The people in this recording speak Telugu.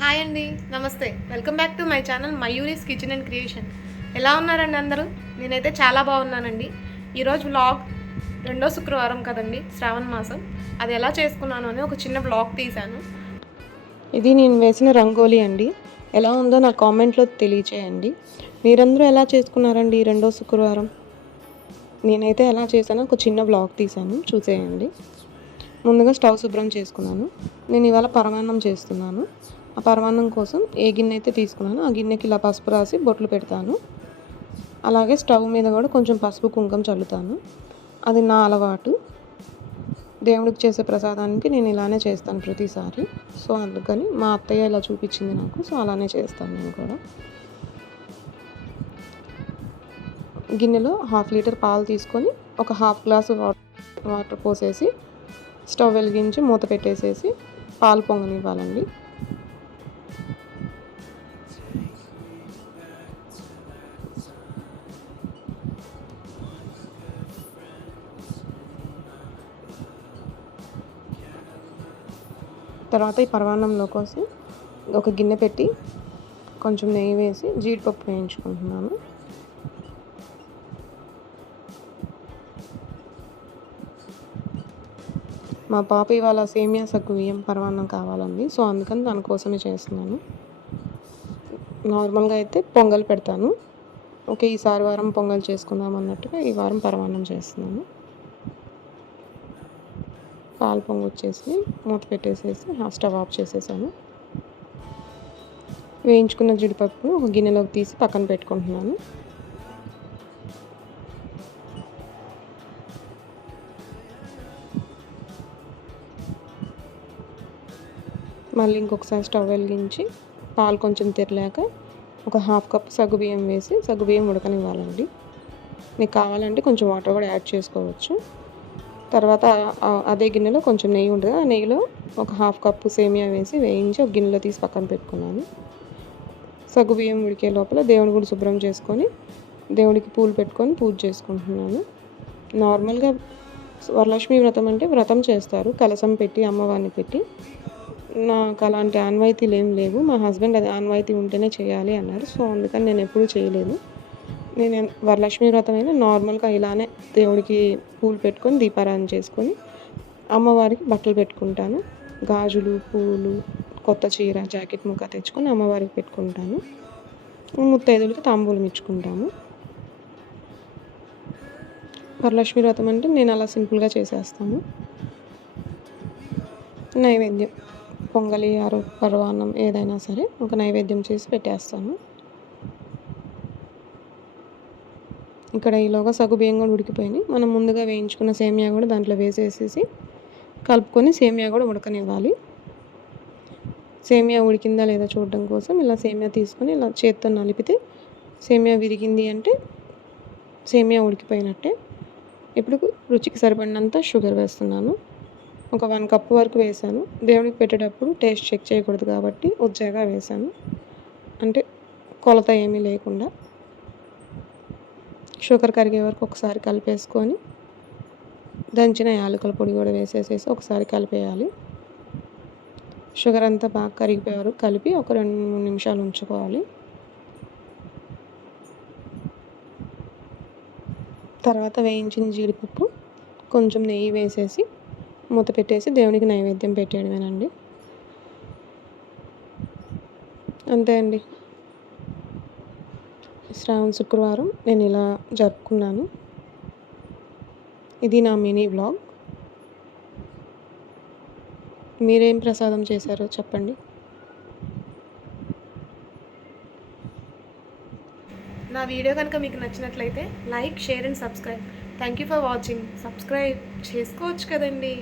హాయ్ అండి, నమస్తే. Welcome back to my channel Mayuri's kitchen and creation. ఎలా ఉన్నారండి అందరూ? నేనైతే చాలా బాగున్నానండి. ఈరోజు వ్లాగ్ రెండో శుక్రవారం కదండి, శ్రావణ మాసం. అది ఎలా చేసుకున్నాను అని ఒక చిన్న వ్లాగ్ తీశాను. ఇది నేను వేసిన రంగోలీ అండి. ఎలా ఉందో నా కామెంట్లో తెలియచేయండి. మీరందరూ ఎలా చేసుకున్నారండి ఈ రెండో శుక్రవారం? నేనైతే ఎలా చేశానో ఒక చిన్న వ్లాగ్ తీశాను, చూసేయండి. ముందుగా స్టవ్ శుభ్రం చేసుకున్నాను. నేను ఇవాళ పరమాన్నం చేస్తున్నాను. ఆ పరమాన్నం కోసం ఏ గిన్నె అయితే తీసుకున్నానో ఆ గిన్నెకి ఇలా పసుపు రాసి బొట్లు పెడతాను. అలాగే స్టవ్ మీద కూడా కొంచెం పసుపు కుంకుమ చల్లుతాను. అది నా అలవాటు. దేవుడికి చేసే ప్రసాదానికి నేను ఇలానే చేస్తాను ప్రతిసారి. సో అందుకని మా అత్తయ్య ఇలా చూపించింది నాకు. సో అలానే చేస్తాను నేను కూడా. గిన్నెలో 1/2 లీటర్ పాలు తీసుకొని ఒక 1/2 గ్లాసు వాటర్ పోసేసి స్టవ్ వెలిగించి మూత పెట్టేసేసి పాలు పొంగనివ్వాలండి. తర్వాత ఈ పరమాన్నంలో కోసం ఒక గిన్నె పెట్టి కొంచెం నెయ్యి వేసి జీడిపప్పు వేయించుకుంటున్నాను. మా పాప ఇవాళ సేమియా సగ్గుబియ్యం పరమాన్నం కావాలండి. సో అందుకని దానికోసమే చేస్తున్నాను. నార్మల్గా అయితే పొంగల్ పెడతాను. ఓకే, ఈసారి వారం పొంగల్ చేసుకుందాం అన్నట్టుగా ఈ వారం పరమాన్నం చేస్తున్నాను. పాలు పొంగొచ్చేసి మూత పెట్టేసేసి స్టవ్ ఆఫ్ చేసేసాను. వేయించుకున్న జీడిపప్పును ఒక గిన్నెలోకి తీసి పక్కన పెట్టుకుంటున్నాను. మళ్ళీ ఇంకొకసారి స్టవ్ వెలిగించి పాలు కొంచెం తెరలేక ఒక 1/2 కప్ సగ్గుబియ్యం వేసి సగ్గుబియ్యం ఉడకనివ్వాలండి. మీకు కావాలంటే కొంచెం వాటర్ కూడా యాడ్ చేసుకోవచ్చు. తర్వాత అదే గిన్నెలో కొంచెం నెయ్యి ఉంటుంది. ఆ నెయ్యిలో ఒక 1/2 కప్పు సేమియా వేసి వేయించి ఒక గిన్నెలో తీసి పక్కన పెట్టుకున్నాను. సగ్గుబియ్యం ఉడికే లోపల దేవుని గుడి శుభ్రం చేసుకొని దేవుడికి పూలు పెట్టుకొని పూజ చేసుకుంటున్నాను. నార్మల్గా వరలక్ష్మి వ్రతం అంటే వ్రతం చేస్తారు, కలశం పెట్టి అమ్మవారిని పెట్టి. నాకు అలాంటి ఆన్వాయితీలు ఏం లేవు. మా హస్బెండ్ అది ఆన్వాయితీ ఉంటేనే చేయాలి అన్నారు. సో అందుకని నేను ఎప్పుడూ చేయలేదు. నేను వరలక్ష్మి వ్రతం అయినా నార్మల్గా ఇలానే దేవుడికి పూలు పెట్టుకొని దీపారాధన చేసుకొని అమ్మవారికి బట్టలు పెట్టుకుంటాను. గాజులు, పూలు, కొత్త చీర, జాకెట్ ముక్క తెచ్చుకొని అమ్మవారికి పెట్టుకుంటాను. ముత్తైదులకి తాంబూలం ఇచ్చుకుంటాము. వరలక్ష్మి వ్రతం అంటే నేను అలా సింపుల్గా చేసేస్తాను. నైవేద్యం పొంగలి, పరమాన్నం ఏదైనా సరే ఒక నైవేద్యం చేసి పెట్టేస్తాను. ఇక్కడ ఈలోగా సగ్గుబియ్యం కూడా ఉడికిపోయినాయి. మనం ముందుగా వేయించుకున్న సేమియా కూడా దాంట్లో వేసేసేసి కలుపుకొని సేమియా కూడా ఉడకనివ్వాలి. సేమియా ఉడికిందా లేదా చూడడం కోసం ఇలా సేమియా తీసుకొని ఇలా చేత్తో నలిపితే సేమియా విరిగింది అంటే సేమియా ఉడికిపోయినట్టే. ఇప్పుడు రుచికి సరిపడినంత షుగర్ వేస్తున్నాను. ఒక 1 కప్ వరకు వేసాను. దేవుడికి పెట్టేటప్పుడు టేస్ట్ చెక్ చేయకూడదు కాబట్టి ఉజ్జాగా వేసాను, అంటే కొలత ఏమీ లేకుండా. షుగర్ కరిగే వరకు ఒకసారి కలిపేసుకొని దంచిన యాలకుల పొడి కూడా వేసేసేసి ఒకసారి కలిపేయాలి. షుగర్ అంతా బాగా కరిగిపోయే వరకు కలిపి ఒక 2-3 నిమిషాలు ఉంచుకోవాలి. తర్వాత వేయించిన జీడిపప్పు కొంచెం నెయ్యి వేసేసి మూత పెట్టేసి దేవునికి నైవేద్యం పెట్టేయడమేనండి. అంతే అండి. శ్రావణ శుక్రవారం నేను ఇలా జరుపుకున్నాను. ఇది నా మినీ వ్లాగ్. మీరేం ప్రసాదం చేశారో చెప్పండి. నా వీడియో కనుక మీకు నచ్చినట్లయితే like, share and subscribe. Thank you for watching. Subscribe చేసుకోవచ్చు కదండి.